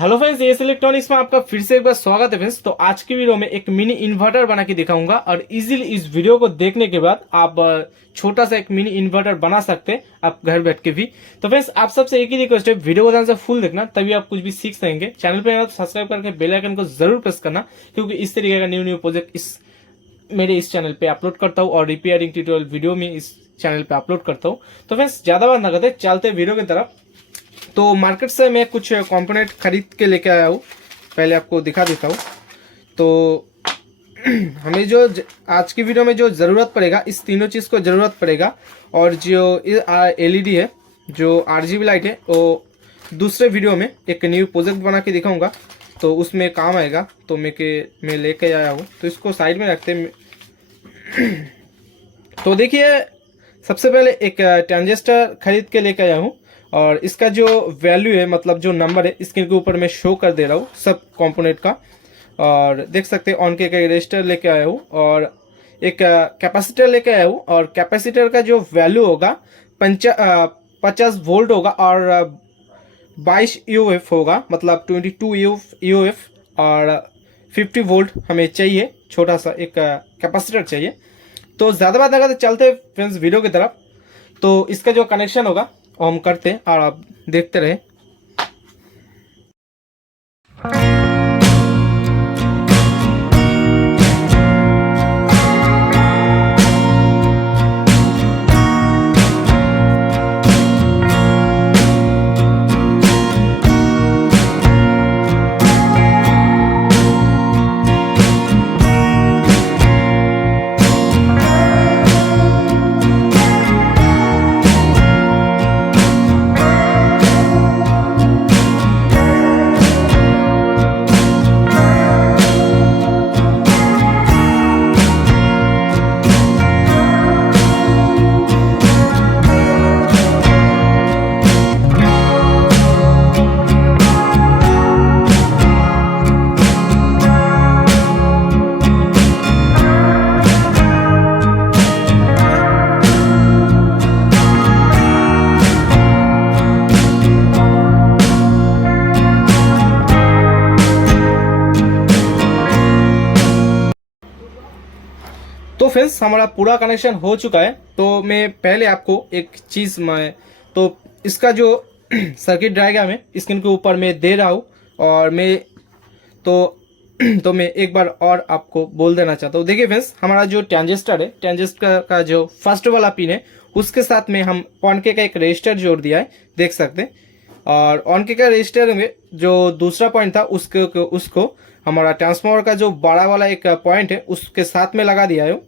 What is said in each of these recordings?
Hello friends, S electronics में आपका फिर से एक बार स्वागत है फ्रेंड्स। तो आज की वीडियो में एक मिनी इन्वर्टर बना के दिखाऊंगा और इजीली इस वीडियो को देखने के बाद आप छोटा सा एक मिनी इन्वर्टर बना सकते हैं आप घर बैठ के भी। तो फ्रेंड्स, आप सबसे एक ही रिक्वेस्ट है, वीडियो को ध्यान से फुल देखना, तभी आप कुछ भी सीख सकेंगे। चैनल पर तो सब्सक्राइब करके बेल आइकन को जरूर प्रेस करना, क्योंकि इस तरीके का न्यू प्रोजेक्ट मेरे इस चैनल पे अपलोड करता हूँ और रिपेयरिंग ट्यूटोरियल वीडियो में इस चैनल पे अपलोड करता हूँ। तो फ्रेंड्स, ज्यादा बात ना करते चलते वीडियो की तरफ। तो मार्केट से मैं कुछ कंपोनेंट खरीद के लेके आया हूँ, पहले आपको दिखा देता हूँ। तो हमें जो आज की वीडियो में जो ज़रूरत पड़ेगा, इस तीनों चीज़ को ज़रूरत पड़ेगा। और जो एलईडी है, जो आरजीबी लाइट है, वो दूसरे वीडियो में एक न्यू प्रोजेक्ट बना के दिखाऊंगा, तो उसमें काम आएगा। तो मैं लेके आया हूँ, तो इसको साइड में रखते हैं। तो देखिए, सबसे पहले एक ट्रांजिस्टर खरीद के लेके आया हूँ और इसका जो वैल्यू है, मतलब जो नंबर है, स्क्रीन के ऊपर मैं शो कर दे रहा हूँ सब कंपोनेंट का। और देख सकते हैं ऑन के रजिस्टर लेके आया हूँ और एक कैपेसिटर लेके आया हूँ। और कैपेसिटर का जो वैल्यू होगा 50 वोल्ट होगा और 22 यूएफ होगा, मतलब 22 यूएफ और 50 वोल्ट हमें चाहिए। छोटा सा एक कैपेसिटर चाहिए। तो ज़्यादा बात अगर चलते फ्रेंड्स वीडियो की तरफ। तो इसका जो कनेक्शन होगा वो हम करते हैं और आप देखते रहे। तो फ्रेंड्स, हमारा पूरा कनेक्शन हो चुका है। तो मैं पहले आपको एक चीज़ तो इसका जो सर्किट डायग्राम है स्क्रीन के ऊपर मैं दे रहा हूँ और मैं तो मैं एक बार और आपको बोल देना चाहता हूँ। देखिए फ्रेंड्स, हमारा जो ट्रांजिस्टर है, ट्रांजिस्टर का जो फर्स्ट वाला पिन है, उसके साथ में हम ऑन के का एक रजिस्टर जोड़ दिया है, देख सकते हैं। और ऑन के का रजिस्टर में जो दूसरा पॉइंट था उसको हमारा ट्रांसफार्मर का जो बड़ा वाला एक पॉइंट है उसके साथ में लगा दिया है।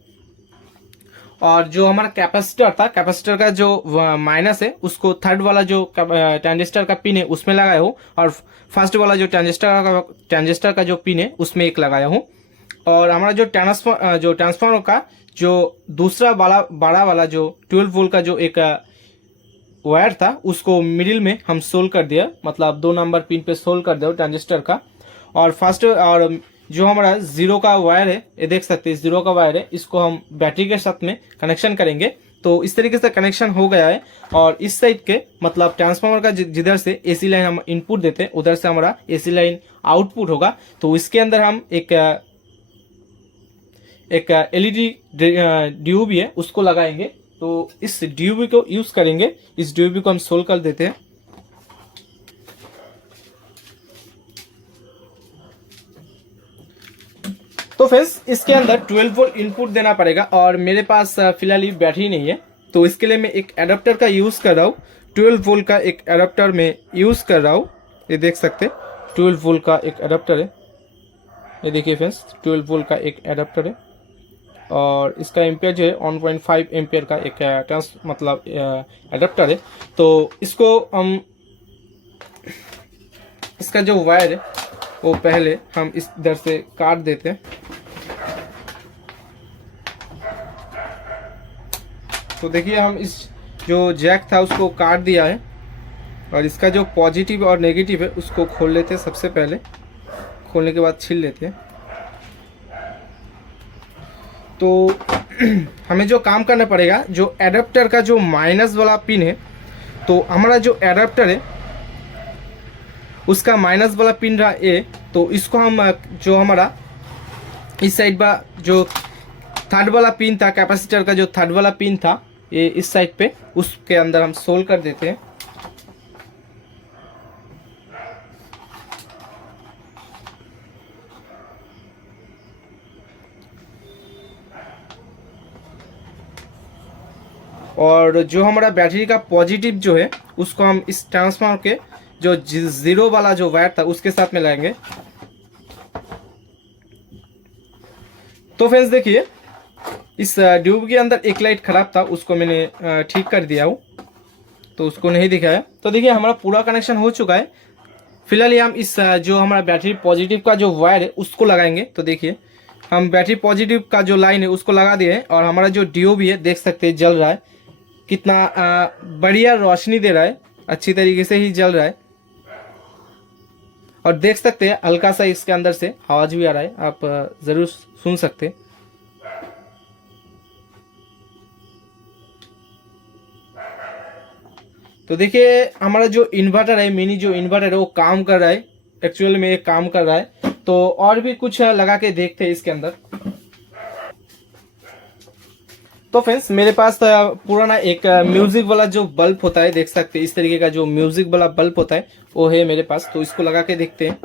और जो हमारा कैपेसिटर था, कैपेसिटर का जो माइनस है, उसको थर्ड वाला जो ट्रांजिस्टर का पिन है उसमें लगाया हूँ और फर्स्ट वाला जो ट्रांजिस्टर का जो पिन है उसमें एक लगाया हूँ। और हमारा जो ट्रांसफार्मर का जो दूसरा बड़ा वाला जो 12 वोल्ट का जो एक वायर था, उसको मिडिल में हम सोल्व कर दिया, मतलब 2 नंबर पिन पे सोल्व कर दिया ट्रांजिस्टर का। और जो हमारा जीरो का वायर है, ये देख सकते हैं जीरो का वायर है, इसको हम बैटरी के साथ में कनेक्शन करेंगे। तो इस तरीके से कनेक्शन हो गया है। और इस साइड के, मतलब ट्रांसफार्मर का जिधर से एसी लाइन हम इनपुट देते हैं, उधर से हमारा एसी लाइन आउटपुट होगा। तो इसके अंदर हम एक एलईडी डीयूबी है, उसको लगाएंगे। तो इस डीयूबी को यूज करेंगे, इस डीयूबी को हम सोल्व कर देते हैं। तो फ्रेंड्स, इसके अंदर 12 वोल्ट इनपुट देना पड़ेगा और मेरे पास फिलहाल ये बैटरी नहीं है। तो इसके लिए मैं एक एडाप्टर का यूज़ कर रहा हूँ। 12 वोल्ट का एक एडाप्टर मैं यूज़ कर रहा हूँ, ये देख सकते हैं 12 वोल्ट का एक एडाप्टर है। ये देखिए फ्रेंड्स, 12 वोल्ट का एक एडाप्टर है और इसका एम्पियर जो है 1.5 एम्पियर का एक एडाप्टर है। तो इसको हम, इसका जो वायर है वो पहले हम इस इधर से काट देते हैं। तो देखिए, हम इस जो जैक था उसको काट दिया है और इसका जो पॉजिटिव और नेगेटिव है उसको खोल लेते हैं। सबसे पहले खोलने के बाद छील लेते हैं। तो हमें जो काम करना पड़ेगा, जो एडाप्टर का जो माइनस वाला पिन है, तो हमारा जो एडाप्टर है उसका माइनस वाला पिन रहा ए, तो इसको हम जो हमारा इस साइड का जो थर्ड वाला पिन था, कैपेसिटर का जो थर्ड वाला पिन था ये इस साइड पे, उसके अंदर हम सोल्व कर देते हैं। और जो हमारा बैटरी का पॉजिटिव जो है उसको हम इस ट्रांसफार्मर के जो जीरो वाला जो वायर था उसके साथ में लाएंगे। तो फ्रेंड्स देखिए, इस ट्यूब के अंदर एक लाइट खराब था, उसको मैंने ठीक कर दिया हूँ, तो उसको नहीं दिखाया। तो देखिए हमारा पूरा कनेक्शन हो चुका है। फिलहाल ये हम इस जो हमारा बैटरी पॉजिटिव का जो वायर है उसको लगाएंगे। तो देखिए हम बैटरी पॉजिटिव का जो लाइन है उसको लगा दिए हैं, और हमारा जो डीओ भी है देख सकते हैं जल रहा है, कितना बढ़िया रोशनी दे रहा है, अच्छी तरीके से ही जल रहा है। और देख सकते हैं हल्का सा इसके अंदर से आवाज भी आ रहा है, आप जरूर सुन सकते हैं। तो देखिए हमारा जो इन्वर्टर है, मिनी जो इन्वर्टर है वो काम कर रहा है, एक्चुअल में ये काम कर रहा है। तो और भी कुछ लगा के देखते हैं इसके अंदर। तो फ्रेंड्स मेरे पास पुराना एक म्यूजिक वाला जो बल्ब होता है, देख सकते हैं इस तरीके का जो म्यूजिक वाला बल्ब होता है वो है मेरे पास। तो इसको लगा के देखते हैं।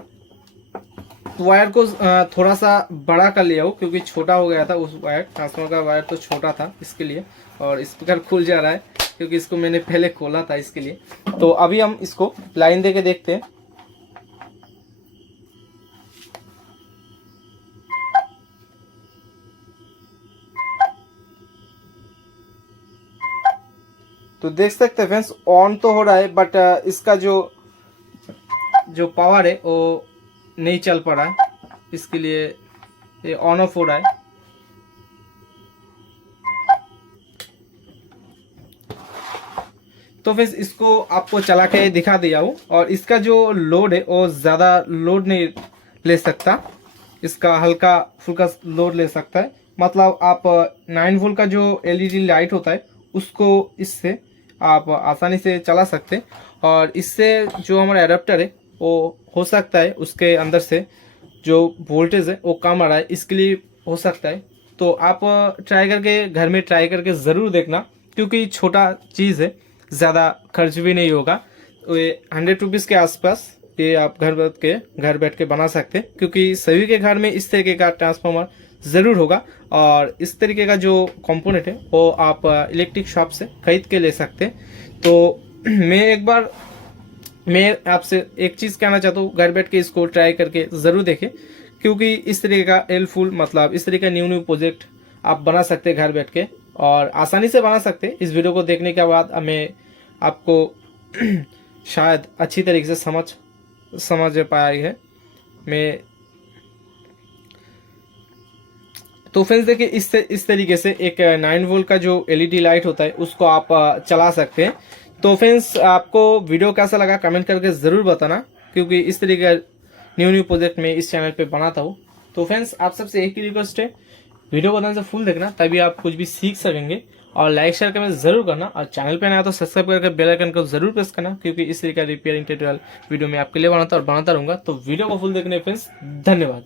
तो वायर को थोड़ा सा बड़ा कर लिया हो क्योंकि छोटा हो गया था, उस वायर ट्रांसफार्मर का वायर तो छोटा था इसके लिए। और स्पीकर खुल जा रहा है क्योंकि इसको मैंने पहले खोला था इसके लिए। तो अभी हम इसको लाइन दे के देखते हैं। तो देख सकते हैं फ्रेंड्स ऑन तो हो रहा है, बट इसका जो पावर है वो नहीं चल पा रहा है, इसके लिए ये ऑन ऑफ हो रहा है। तो फ्रेंड्स इसको आपको चला के दिखा दिया हूँ। और इसका जो लोड है वो ज़्यादा लोड नहीं ले सकता, इसका हल्का फुल्का लोड ले सकता है। मतलब आप 9 वोल्ट का जो एलईडी लाइट होता है उसको इससे आप आसानी से चला सकते हैं। और इससे जो हमारा एडाप्टर है वो हो सकता है उसके अंदर से जो वोल्टेज है वो कम आ रहा है, इसके लिए हो सकता है। तो आप ट्राई करके घर में ट्राई करके ज़रूर देखना, क्योंकि छोटा चीज़ है, ज़्यादा खर्च भी नहीं होगा। ये 100 रुपीज़ के आसपास ये आप घर बैठ के बना सकते हैं, क्योंकि सभी के घर में इस तरीके का ट्रांसफार्मर ज़रूर होगा। और इस तरीके का जो कंपोनेंट है वो आप इलेक्ट्रिक शॉप से खरीद के ले सकते हैं। तो मैं आपसे एक चीज़ कहना चाहता हूँ, घर बैठ के इसको ट्राई करके ज़रूर देखें, क्योंकि इस तरीके का हेल्पफुल, मतलब इस तरीके का न्यू प्रोजेक्ट आप बना सकते हैं घर बैठ के, और आसानी से बना सकते हैं। इस वीडियो को देखने के बाद हमें आपको शायद अच्छी तरीके से समझ पाई है मैं। तो फ्रेंड्स देखिए इस तरीके से एक 9 वोल्ट का जो एलईडी लाइट होता है उसको आप चला सकते हैं। तो फ्रेंड्स आपको वीडियो कैसा लगा कमेंट करके ज़रूर बताना, क्योंकि इस तरीके का न्यू प्रोजेक्ट में इस चैनल पे बनाता हूँ। तो फ्रेंड्स आप सबसे एक ही रिक्वेस्ट है, वीडियो को ध्यान से फुल देखना, तभी आप कुछ भी सीख सकेंगे। और लाइक शेयर कमेंट जरूर करना, और चैनल पे नया तो सब्सक्राइब करके बेल आइकन को जरूर प्रेस करना, क्योंकि इस तरीके का रिपेयरिंग ट्यूटोरियल वीडियो में आपके लिए बनाता रहूँगा। तो वीडियो को फुल देखने फ्रेंड्स धन्यवाद।